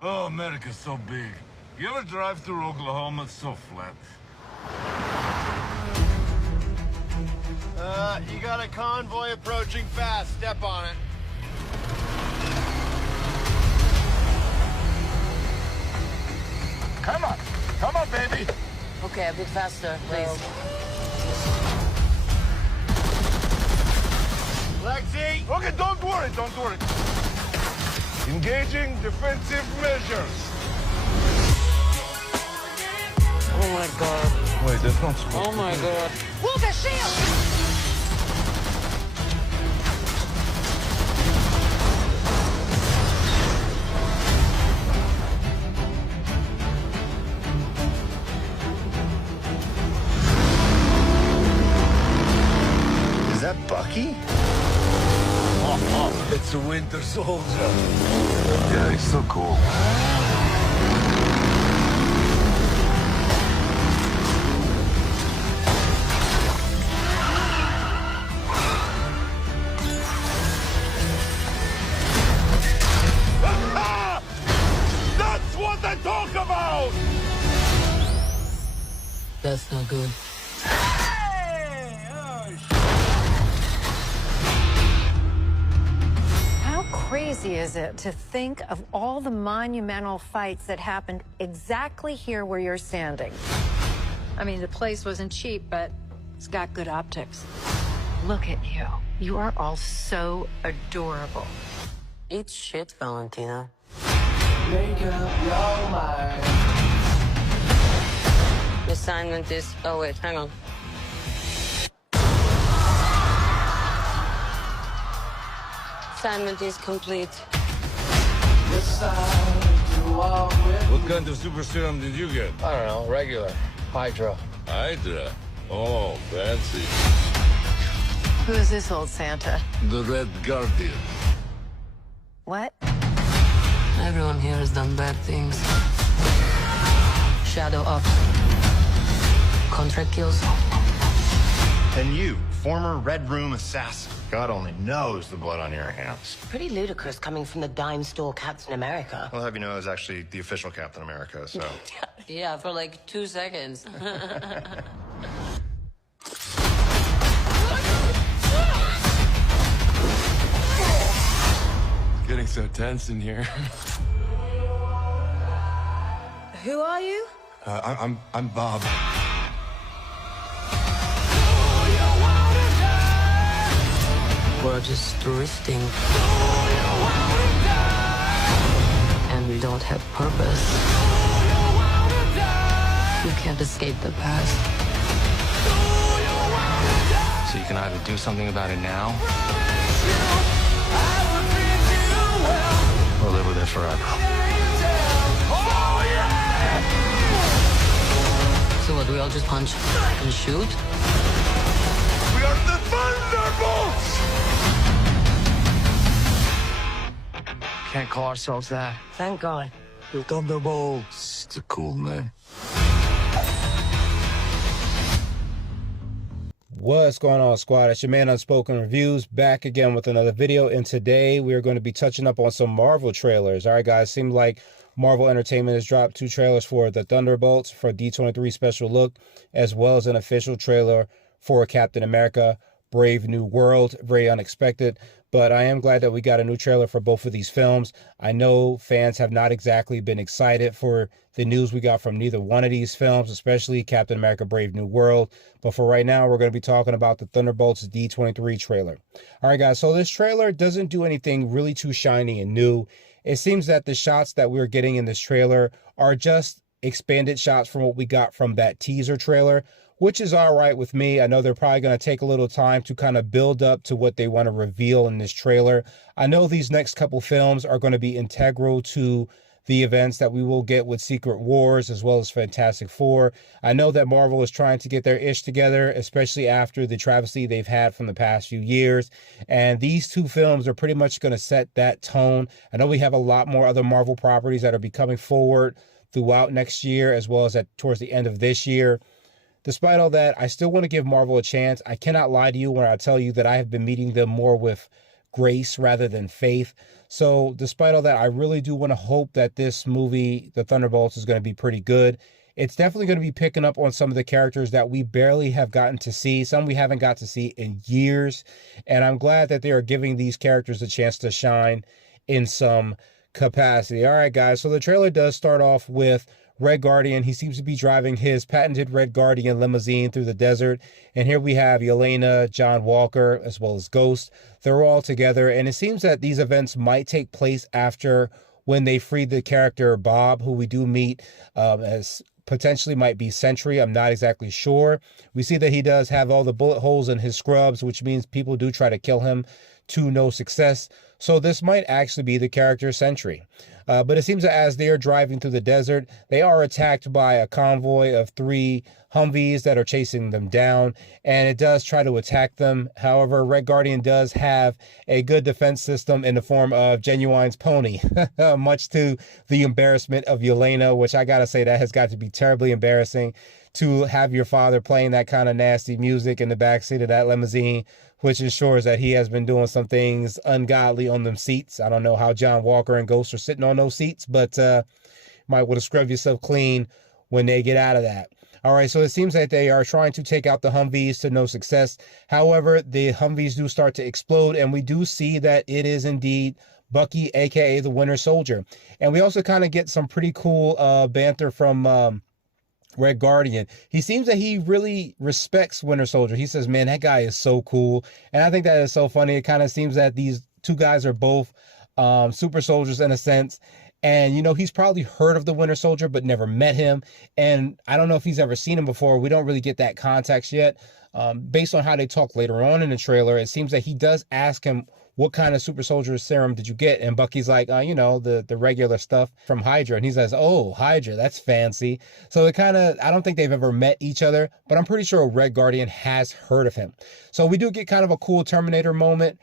Oh, America's so big. You ever drive through Oklahoma? It's so flat. You got a convoy approaching fast. Step on it. Come on. Come on, baby. Okay, a bit faster, please. Lexi! Okay, don't worry, don't worry. Engaging defensive measures. Oh my god. Wait, that's not supposed Oh my god. Walker, shield! Is that Bucky? It's a Winter Soldier. Yeah, he's so cool. That's what I talk about! That's not good. How crazy is it to think of all the monumental fights that happened exactly here where you're standing? I mean, the place wasn't cheap, but it's got good optics. Look at you. You are all so adorable. Eat shit, Valentina. Make up your mind. The assignment is... Oh, wait, hang on. Assignment is complete. Decide to walk with What kind of super serum did you get? I don't know, regular. Hydra. Hydra. Oh, fancy. Who is this old Santa? The Red Guardian. What? Everyone here has done bad things. Shadow up. Contract kills. And you, former Red Room assassin. God only knows the blood on your hands. Pretty ludicrous coming from the dime store Captain America. I'll have you know I was actually the official Captain America, so... Yeah, for like 2 seconds. Getting so tense in here. Who are you? I'm Bob. We're just drifting. And we don't have purpose. You can't escape the past. So you can either do something about it now, or live with it forever. So what, we all just punch and shoot? We are the Thunderbolts! Can't call ourselves that. Thank God. The Thunderbolts. It's a cool name. What's going on, squad? It's your man Unspoken Reviews, back again with another video, and today we are going to be touching up on some Marvel trailers. All right, guys, seems like Marvel Entertainment has dropped 2 trailers for the Thunderbolts for D23 special look, as well as an official trailer for Captain America Brave New World. Very unexpected, but I am glad that we got a new trailer for both of these films. I know fans have not exactly been excited for the news we got from neither one of these films, especially Captain America Brave New World. But for right now, we're going to be talking about the Thunderbolts D23 trailer. All right, guys, so this trailer doesn't do anything really too shiny and new. It seems that the shots that we're getting in this trailer are just expanded shots from what we got from that teaser trailer, which is all right with me. I know they're probably going to take a little time to kind of build up to what they want to reveal in this trailer. I know these next couple films are going to be integral to the events that we will get with Secret Wars as well as Fantastic Four. I know that Marvel is trying to get their ish together, especially after the travesty they've had from the past few years. And these 2 films are pretty much going to set that tone. I know we have a lot more other Marvel properties that are be coming forward throughout next year, as well as towards the end of this year. Despite all that, I still want to give Marvel a chance. I cannot lie to you when I tell you that I have been meeting them more with grace rather than faith. So despite all that, I really do want to hope that this movie, The Thunderbolts, is going to be pretty good. It's definitely going to be picking up on some of the characters that we barely have gotten to see. Some we haven't got to see in years. And I'm glad that they are giving these characters a chance to shine in some capacity. All right, guys. So the trailer does start off with Red Guardian. He seems to be driving his patented Red Guardian limousine through the desert. And here we have Yelena, John Walker, as well as Ghost. They're all together. And it seems that these events might take place after when they freed the character Bob, who we do meet as potentially might be Sentry. I'm not exactly sure. We see that he does have all the bullet holes in his scrubs, which means people do try to kill him to no success. So this might actually be the character Sentry. But it seems that as they are driving through the desert, they are attacked by a convoy of 3 Humvees that are chasing them down, and it does try to attack them. However, Red Guardian does have a good defense system in the form of Genuine's pony, much to the embarrassment of Yelena, which I gotta say that has got to be terribly embarrassing to have your father playing that kind of nasty music in the backseat of that limousine, which ensures that he has been doing some things ungodly on them seats. I don't know how John Walker and Ghost are sitting on those seats, but might want to scrub yourself clean when they get out of that. All right, so it seems that they are trying to take out the Humvees to no success. However, the Humvees do start to explode, and we do see that it is indeed Bucky, a.k.a. the Winter Soldier. And we also kind of get some pretty cool banter from Red Guardian. He seems that he really respects Winter Soldier. He says, man, that guy is so cool. And I think that is so funny. It kind of seems that these two guys are both super soldiers in a sense. And, you know, he's probably heard of the Winter Soldier, but never met him. And I don't know if he's ever seen him before. We don't really get that context yet. Based on how they talk later on in the trailer, it seems that he does ask him, what kind of super soldier serum did you get? And Bucky's like, you know, the regular stuff from Hydra. And he says, oh, Hydra, that's fancy. So it kind of, I don't think they've ever met each other, but I'm pretty sure Red Guardian has heard of him. So we do get kind of a cool Terminator moment.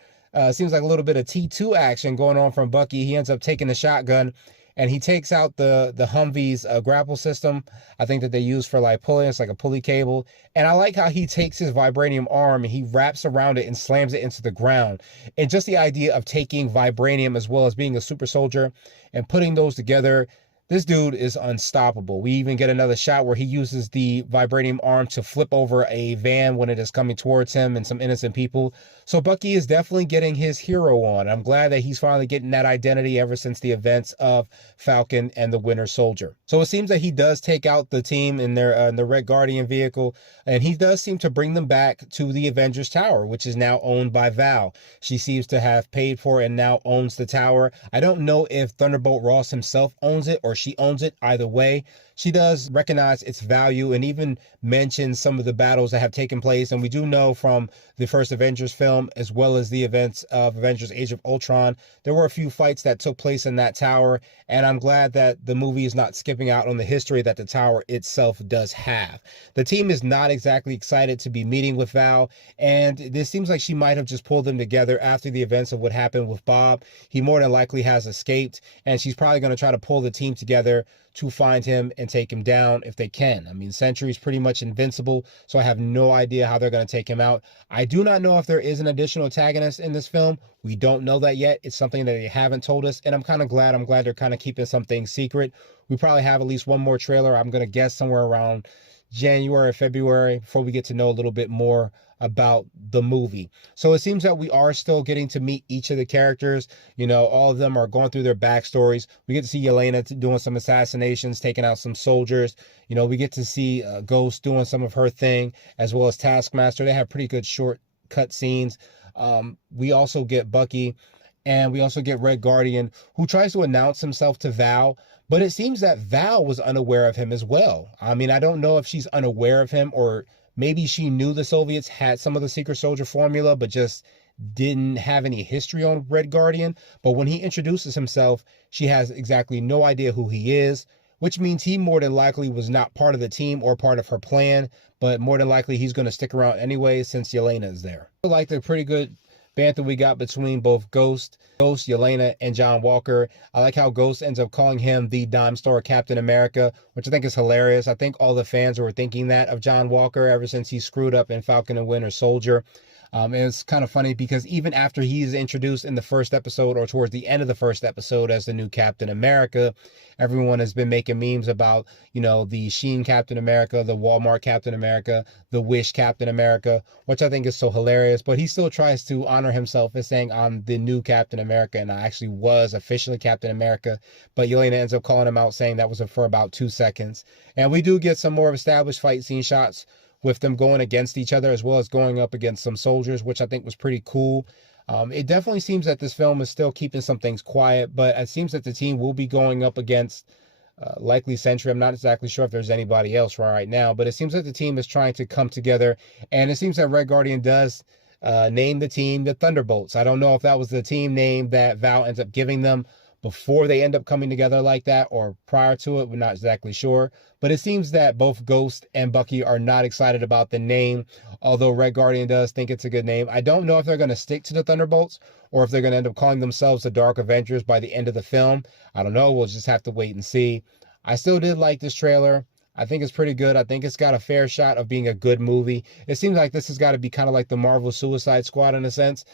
Seems like a little bit of T2 action going on from Bucky. He ends up taking the shotgun and he takes out the Humvee's grapple system. I think that they use for like pulling. It's like a pulley cable. And I like how he takes his vibranium arm and he wraps around it and slams it into the ground. And just the idea of taking vibranium as well as being a super soldier and putting those together, this dude is unstoppable. We even get another shot where he uses the vibranium arm to flip over a van when it is coming towards him and some innocent people. So Bucky is definitely getting his hero on. I'm glad that he's finally getting that identity ever since the events of Falcon and the Winter Soldier. So it seems that he does take out the team in their the Red Guardian vehicle, and he does seem to bring them back to the Avengers Tower, which is now owned by Val. She seems to have paid for it and now owns the tower. I don't know if Thunderbolt Ross himself owns it or she owns it. Either way, she does recognize its value and even mentions some of the battles that have taken place. And we do know from the first Avengers film, as well as the events of Avengers Age of Ultron, there were a few fights that took place in that tower. And I'm glad that the movie is not skipping out on the history that the tower itself does have. The team is not exactly excited to be meeting with Val. And this seems like she might have just pulled them together after the events of what happened with Bob. He more than likely has escaped, and she's probably going to try to pull the team together to find him and take him down if they can. I mean, Sentry's pretty much invincible, so I have no idea how they're going to take him out. I do not know if there is an additional antagonist in this film. We don't know that yet. It's something that they haven't told us, and I'm kind of glad. I'm glad they're kind of keeping some things secret. We probably have at least one more trailer. I'm going to guess somewhere around January or February before we get to know a little bit more about the movie. So it seems that we are still getting to meet each of the characters. You know, all of them are going through their backstories. We get to see Yelena doing some assassinations, taking out some soldiers. You know, we get to see Ghost doing some of her thing, as well as Taskmaster. They have pretty good short cut scenes. We also get Bucky, and we also get Red Guardian, who tries to announce himself to Val, but it seems that Val was unaware of him as well. I mean, I don't know if she's unaware of him, or maybe she knew the Soviets had some of the secret soldier formula, but just didn't have any history on Red Guardian. But when he introduces himself, she has exactly no idea who he is, which means he more than likely was not part of the team or part of her plan, but more than likely he's going to stick around anyway since Yelena is there. I like the pretty good banter we got between both Ghost, Yelena, and John Walker. I like how Ghost ends up calling him the Dime Store Captain America, which I think is hilarious. I think all the fans were thinking that of John Walker ever since he screwed up in Falcon and Winter Soldier. And it's kind of funny because even after he's introduced in the first episode or towards the end of the first episode as the new Captain America, everyone has been making memes about, you know, the Sheen Captain America, the Walmart Captain America, the Wish Captain America, which I think is so hilarious. But he still tries to honor himself as saying, I'm the new Captain America, and I actually was officially Captain America. But Yelena ends up calling him out, saying that was for about 2 seconds. And we do get some more established fight scene shots with them going against each other, as well as going up against some soldiers, which I think was pretty cool. It definitely seems that this film is still keeping some things quiet, but it seems that the team will be going up against likely Sentry. I'm not exactly sure if there's anybody else right now, but it seems that the team is trying to come together, and it seems that Red Guardian does name the team the Thunderbolts. I don't know if that was the team name that Val ends up giving them before they end up coming together like that or prior to it. We're not exactly sure. But it seems that both Ghost and Bucky are not excited about the name, although Red Guardian does think it's a good name. I don't know if they're going to stick to the Thunderbolts or if they're going to end up calling themselves the Dark Avengers by the end of the film. I don't know. We'll just have to wait and see. I still did like this trailer. I think it's pretty good. I think it's got a fair shot of being a good movie. It seems like this has got to be kind of like the Marvel Suicide Squad in a sense.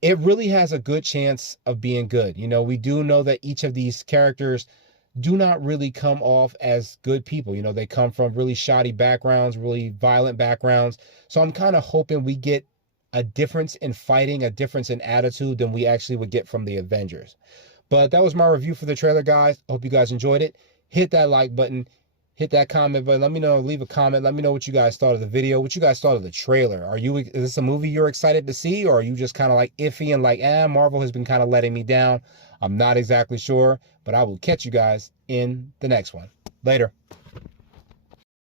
It really has a good chance of being good. You know, we do know that each of these characters do not really come off as good people. You know, they come from really shoddy backgrounds, really violent backgrounds. So I'm kind of hoping we get a difference in fighting, a difference in attitude than we actually would get from the Avengers. But that was my review for the trailer, guys. I hope you guys enjoyed it. Hit that like button. Hit that comment button. Let me know. Leave a comment. Let me know what you guys thought of the video, what you guys thought of the trailer. Is this a movie you're excited to see, or are you just kind of like iffy and like, Marvel has been kind of letting me down? I'm not exactly sure, but I will catch you guys in the next one. Later.